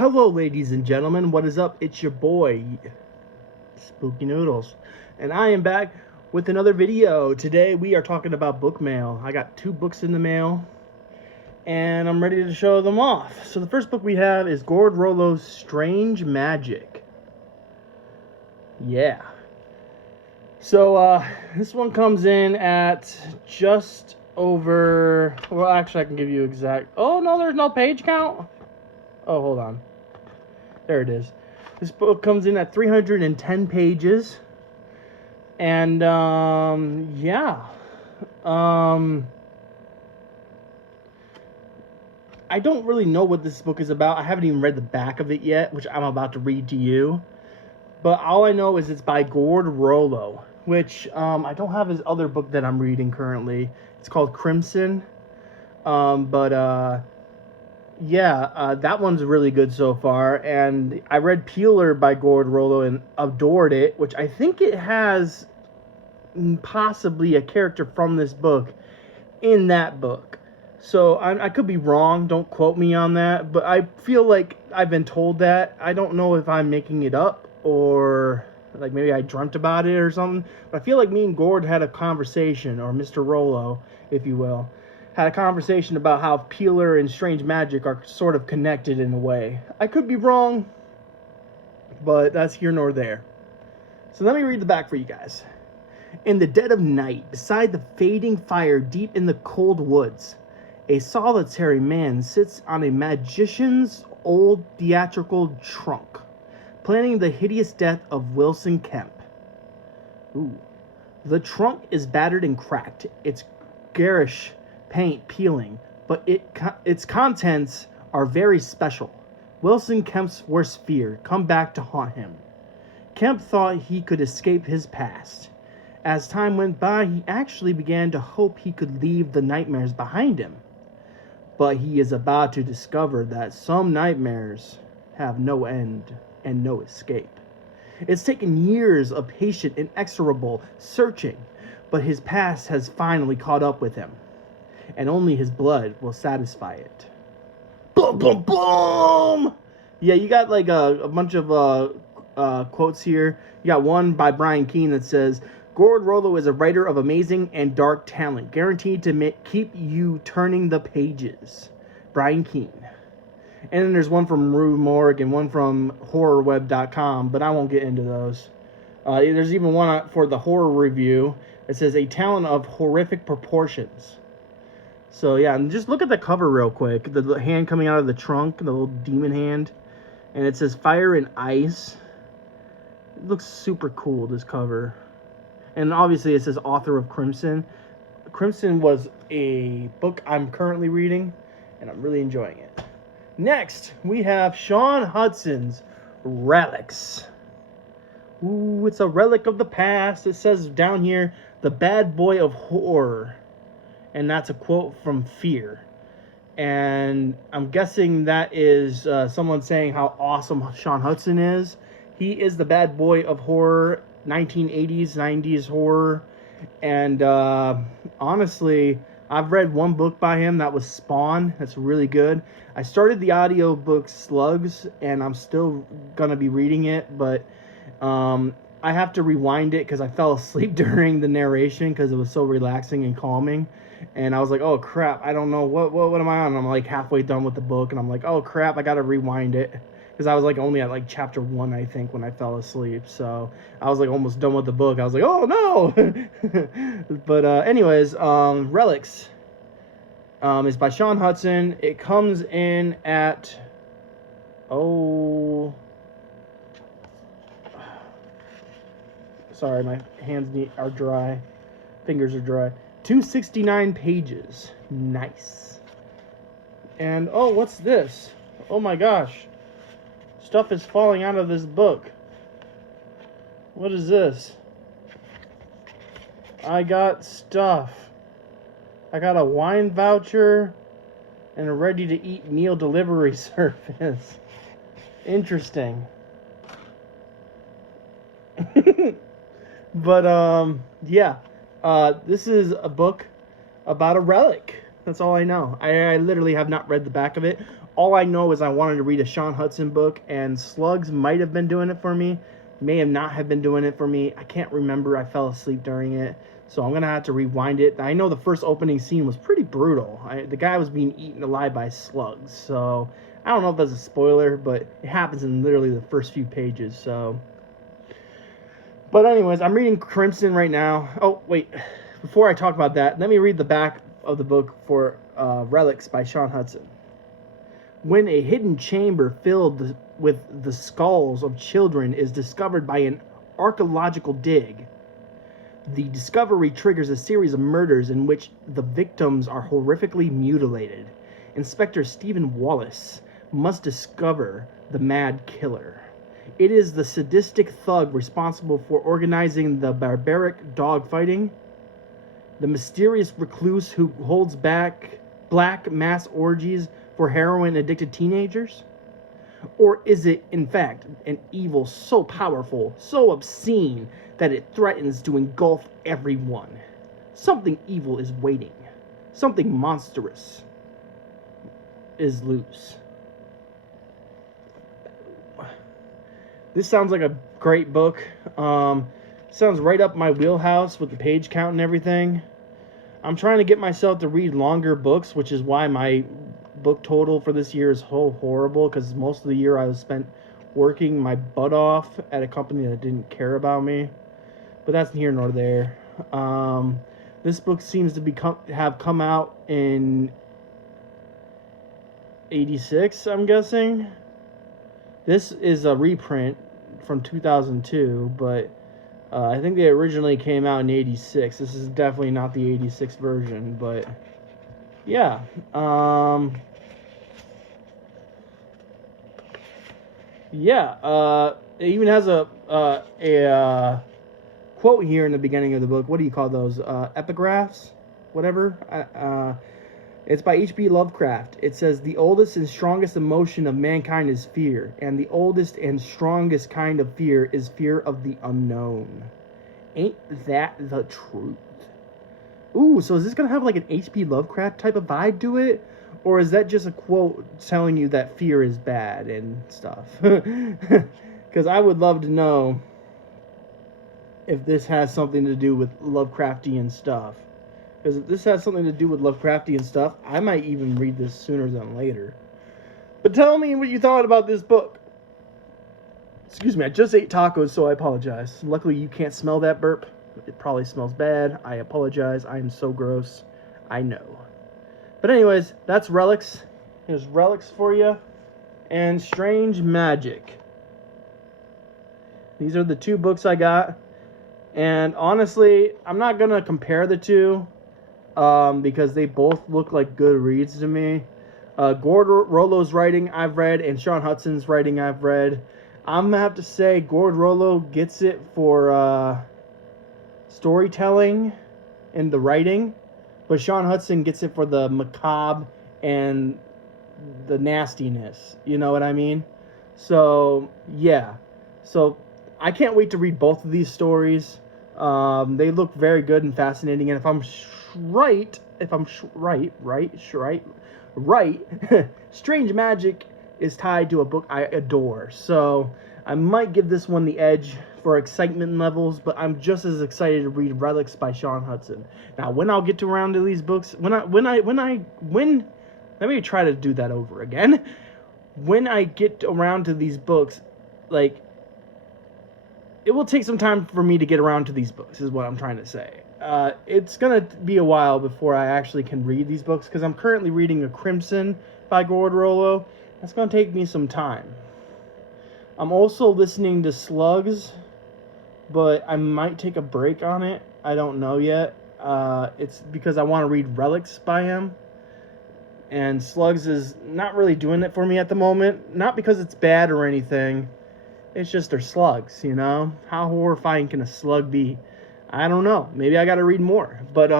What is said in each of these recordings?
Hello, ladies and gentlemen. What is up? It's your boy, Spooky Noodles, and I am back with another video. Today we are talking about book mail. I got 2 books in the mail, and I'm ready to show them off. So the first book we have is Gord Rollo's Strange Magic. Yeah. So this one comes in at just over. Well, actually, I can give you exact. Oh no, there's no page count. Oh, hold on. There it is. This book comes in at 310 pages. And, yeah. I don't really know what this book is about. I haven't even read the back of it yet, which I'm about to read to you. But all I know is it's by Gord Rollo, which I don't have his other book that I'm reading currently. It's called Crimson. Yeah, that one's really good so far, and I read Peeler by Gord Rollo and adored it, which I think it has possibly a character from this book in that book. So I could be wrong, don't quote me on that, but I feel like I've been told that. I don't know if I'm making it up or like maybe I dreamt about it or something, but I feel like me and Gord had a conversation, or Mr. Rollo, if you will. Had a conversation about how Peeler and Strange Magic are sort of connected in a way. I could be wrong, but that's here nor there. So let me read the back for you guys. In the dead of night, beside the fading fire deep in the cold woods, a solitary man sits on a magician's old theatrical trunk, planning the hideous death of Wilson Kemp. Ooh. The trunk is battered and cracked, its garish paint peeling, but its contents are very special. Wilson Kemp's worst fear come back to haunt him. Kemp thought he could escape his past. As time went by, he actually began to hope he could leave the nightmares behind him. But he is about to discover that some nightmares have no end and no escape. It's taken years of patient, inexorable searching, but his past has finally caught up with him, and only his blood will satisfy it. Boom, boom, boom! Yeah, you got like a bunch of quotes here. You got one by Brian Keene that says, Gord Rollo is a writer of amazing and dark talent, guaranteed to keep you turning the pages. Brian Keene. And then there's one from Rue Morgue and one from HorrorWeb.com, but I won't get into those. There's even one for the horror review. It says, a talent of horrific proportions. So yeah, and just look at the cover real quick. The hand coming out of the trunk, the little demon hand. And it says Fire and Ice. It looks super cool, this cover. And obviously it says author of Crimson. Crimson was a book I'm currently reading, and I'm really enjoying it. Next, we have Shaun Hutson's Relics. Ooh, it's a relic of the past. It says down here, the bad boy of horror. And that's a quote from Fear. And I'm guessing that is someone saying how awesome Shaun Hutson is. He is the bad boy of horror, 1980s, 90s horror. And honestly, I've read one book by him that was Spawn. That's really good. I started the audiobook Slugs, and I'm still going to be reading it. But I have to rewind it because I fell asleep during the narration because it was so relaxing and calming. And I was like, oh crap, I don't know, what am I on? And I'm like halfway done with the book, and I'm like, oh crap, I gotta rewind it. Because I was like only at like chapter 1, I think, when I fell asleep. So I was like almost done with the book. I was like, oh no! But anyways, Relics is by Shaun Hutson. It comes in at, sorry, my hands are dry. Fingers are dry. 269 pages. Nice. And, oh, what's this? Oh my gosh. Stuff is falling out of this book. What is this? I got stuff. I got a wine voucher and a ready-to-eat meal delivery service. Interesting. But, yeah. This is a book about a relic. That's all I know. I literally have not read the back of it. All I know is I wanted to read a Shaun Hutson book, and Slugs might have been doing it for me, may have not have been doing it for me. I can't remember. I fell asleep during it, so I'm gonna have to rewind it. I know the first opening scene was pretty brutal. The guy was being eaten alive by slugs, so I don't know if that's a spoiler, but it happens in literally the first few pages. So, but anyways, I'm reading Crimson right now. Oh wait, before I talk about that, let me read the back of the book for Relics by Shaun Hutson. When a hidden chamber filled with the skulls of children is discovered by an archaeological dig, the discovery triggers a series of murders in which the victims are horrifically mutilated. Inspector Stephen Wallace must discover the mad killer. It is the sadistic thug responsible for organizing the barbaric dogfighting, the mysterious recluse who holds back black mass orgies for heroin-addicted teenagers? Or is it, in fact, an evil so powerful, so obscene, that it threatens to engulf everyone? Something evil is waiting. Something monstrous is loose. This sounds like a great book. Sounds right up my wheelhouse with the page count and everything. I'm trying to get myself to read longer books, which is why my book total for this year is so horrible, because most of the year I was spent working my butt off at a company that didn't care about me. But that's here nor there. This book seems to have come out in 86, I'm guessing. This is a reprint from 2002, but I think they originally came out in 86. This is definitely not the 86 version, but yeah. It even has a quote here in the beginning of the book. What do you call those? Epigraphs? Whatever. It's by H.P. Lovecraft. It says, "The oldest and strongest emotion of mankind is fear, and the oldest and strongest kind of fear is fear of the unknown." Ain't that the truth? Ooh, so is this going to have like an H.P. Lovecraft type of vibe to it? Or is that just a quote telling you that fear is bad and stuff? Because I would love to know if this has something to do with Lovecraftian stuff. Because if this has something to do with Lovecraftian stuff, I might even read this sooner than later. But tell me what you thought about this book. Excuse me, I just ate tacos, so I apologize. Luckily, you can't smell that burp. It probably smells bad. I apologize. I am so gross. I know. But anyways, that's Relics. Here's Relics for you. And Strange Magic. These are the two books I got. And honestly, I'm not going to compare the two. Because they both look like good reads to me. Gord Rollo's writing I've read, and Shaun Hutson's writing I've read. I'm going to have to say Gord Rollo gets it for storytelling and the writing. But Shaun Hutson gets it for the macabre and the nastiness. You know what I mean? So, yeah. So, I can't wait to read both of these stories. They look very good and fascinating. And if I'm right, Strange Magic is tied to a book I adore. So, I might give this one the edge for excitement levels, but I'm just as excited to read Relics by Shaun Hutson. Now, when I'll get around to these books, let me try to do that over again. When I get around to these books, like, it will take some time for me to get around to these books, is what I'm trying to say. It's going to be a while before I actually can read these books, because I'm currently reading A Crimson by Gord Rollo. That's going to take me some time. I'm also listening to Slugs, but I might take a break on it. I don't know yet. It's because I want to read Relics by him. And Slugs is not really doing it for me at the moment. Not because it's bad or anything. It's just they're slugs, you know? How horrifying can a slug be? I don't know. Maybe I gotta read more. But,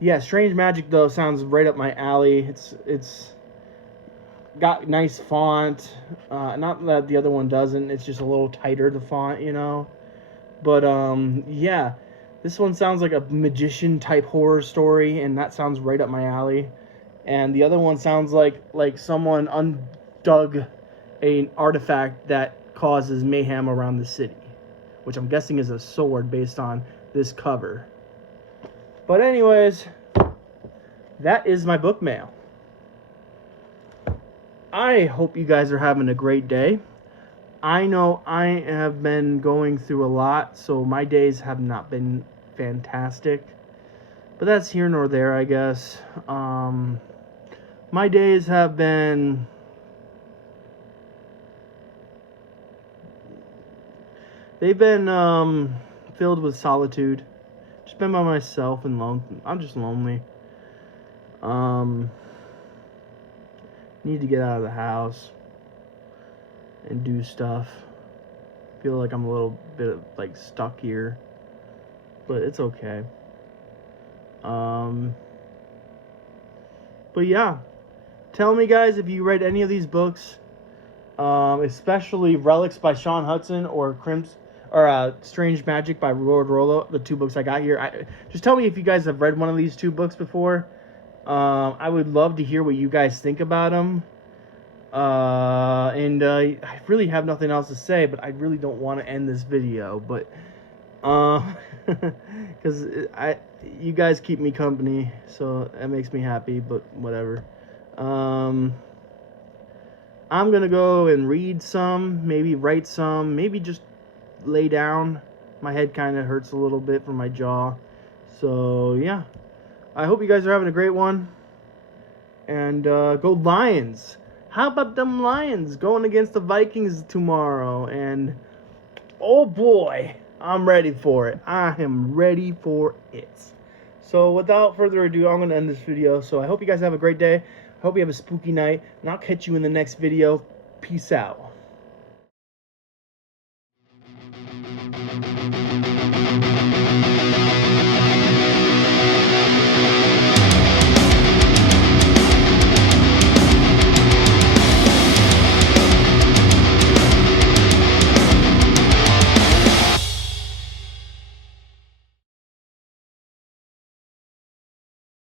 yeah, Strange Magic, though, sounds right up my alley. It's got nice font. Not that the other one doesn't. It's just a little tighter, the font, you know? But, yeah. This one sounds like a magician-type horror story, and that sounds right up my alley. and the other one sounds like someone undug an artifact that causes mayhem around the city, which I'm guessing is a sword based on this cover. But anyways, that is my book mail. I hope you guys are having a great day. I know I have been going through a lot, so my days have not been fantastic. But that's here nor there, I guess. My days have been... They've been filled with solitude. Just been by myself and lonely. I'm just lonely. Need to get out of the house and do stuff. Feel like I'm a little bit like stuck here, but it's okay. But yeah, tell me guys if you read any of these books, especially Relics by Shaun Hutson or Strange Magic by Gord Rollo, the two books I got here. Just tell me if you guys have read one of these two books before. I would love to hear what you guys think about them. I really have nothing else to say, but I really don't want to end this video, but because you guys keep me company, so that makes me happy. But whatever. I'm gonna go and read some, maybe write some, maybe just lay down. My head kind of hurts a little bit from my jaw, so yeah. I hope you guys are having a great one. And go Lions. How about them Lions going against the Vikings tomorrow? And oh boy, I'm ready for it. I am ready for it. So without further ado, I'm going to end this video. So I hope you guys have a great day. I hope you have a spooky night. And I'll catch you in the next video. Peace out.